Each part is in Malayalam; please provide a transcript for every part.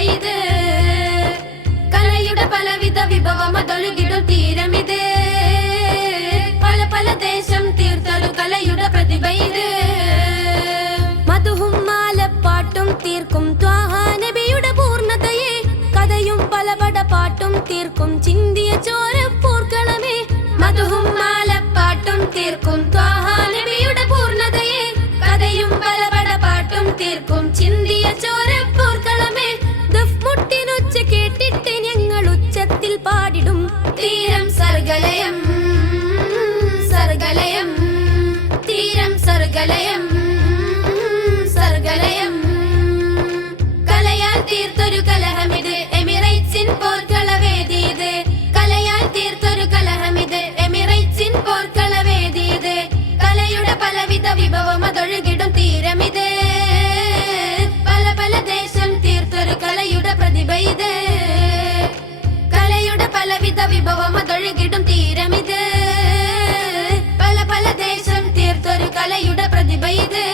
പ്രതിഭയിത് കലയുടെ പലവിധ വിഭവമതൊഴുകിടും തീരമിത് പല പല ദേശം തീർത്തൊരു കലയുടെ പ്രതിഭയിത് മധുഹും മാലപ്പാട്ടും തീർക്കും ത്വാഹ നബിയുടെ പൂർണ്ണതയെ കഥയും പലപട പാട്ടും തീർക്കും ചിന്തിയ ചോരപ്പൂർക്കളമേ മധുഹും മാലപ്പാട്ടും തീർക്കും ത്വാഹ നബിയുടെ പൂർണ്ണതയെ കഥയും പലപട പാട്ടും തീർക്കും ചിന്തിയ ചോരപ്പൂർക്കളമേ ദഫ്മുട്ടിനൊച്ച കേട്ടിട്ട് ഞങ്ങൾ ഉച്ചത്തിൽ പാടിടും തീരം സർഗലയം സർഗലയം തീരം സർഗലയം സർഗലയം കലയാൽ തീർത്തൊരു കലഹമിത് എമിറേറ്റ്സിൻ പോർക്കളവേദിയത് കലയാൽ തീർത്തൊരു കലഹമിത് എമിറേറ്റ്സിൻ പോർക്കളവേദിയത് കലയുടെ പലവിധ വിഭവം അതൊഴുകിടും തീരമിത് പല പല ദേശം തീർത്തൊരു കലയുടെ പ്രതിഭ ഇത് കലയുടെ പലവിധ വിഭവം അതൊഴുകിടും തീരമിത് പല പല ദേശം തീർത്തൊരു കലയുടെ പ്രതിഭ ഇത്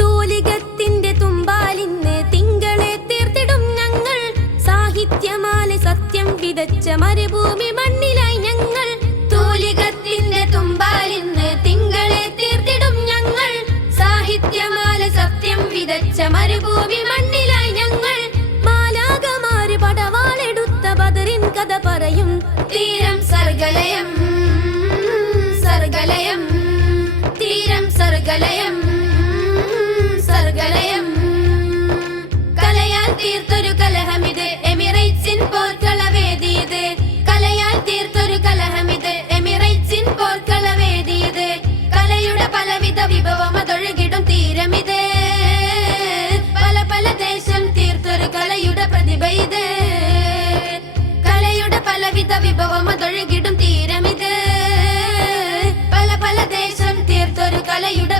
തൂലികത്തിന്റെ തുമ്പാലിന്ന് തിങ്കളെ തീർത്തിടും ഞങ്ങൾ സാഹിത്യമാല സത്യം വിതച്ച മരുഭൂമി മണ്ണിലായി ഞങ്ങൾ തൂലികത്തിന്റെ തുമ്പാലിന്ന് തിങ്കളെ തീർത്തിടും ഞങ്ങൾ സാഹിത്യമാല സത്യം വിതച്ച മരുഭൂമി മണ്ണിലായി ഞങ്ങൾ മാലാകമാര് പടവാളെടുത്ത ബദറിൻ കഥ പറയും തീരം സർഗലയം സർഗലയം തീരം സർഗലയം സർഗലയം കലയാൽ തീർത്തൊരു കലഹമിത് എമിറേറ്റ്സിൻ പോർക്കളവേദിയത് കലയാൽ തീർത്തൊരു കലഹമിത് എമിറേറ്റ്സിൻ പോർക്കളവേദിയത് കലയുടെ പലവിധ വിഭവം അതൊഴുകിടും തീരമിത് പല പല ദേശം തീർത്തൊരു കലയുടെ പ്രതിഭ ഇത് കലയുടെ പലവിധ വിഭവം അതൊഴുകിടും തീരമിത് പല പല ദേശം തീർത്തൊരു കലയുടെ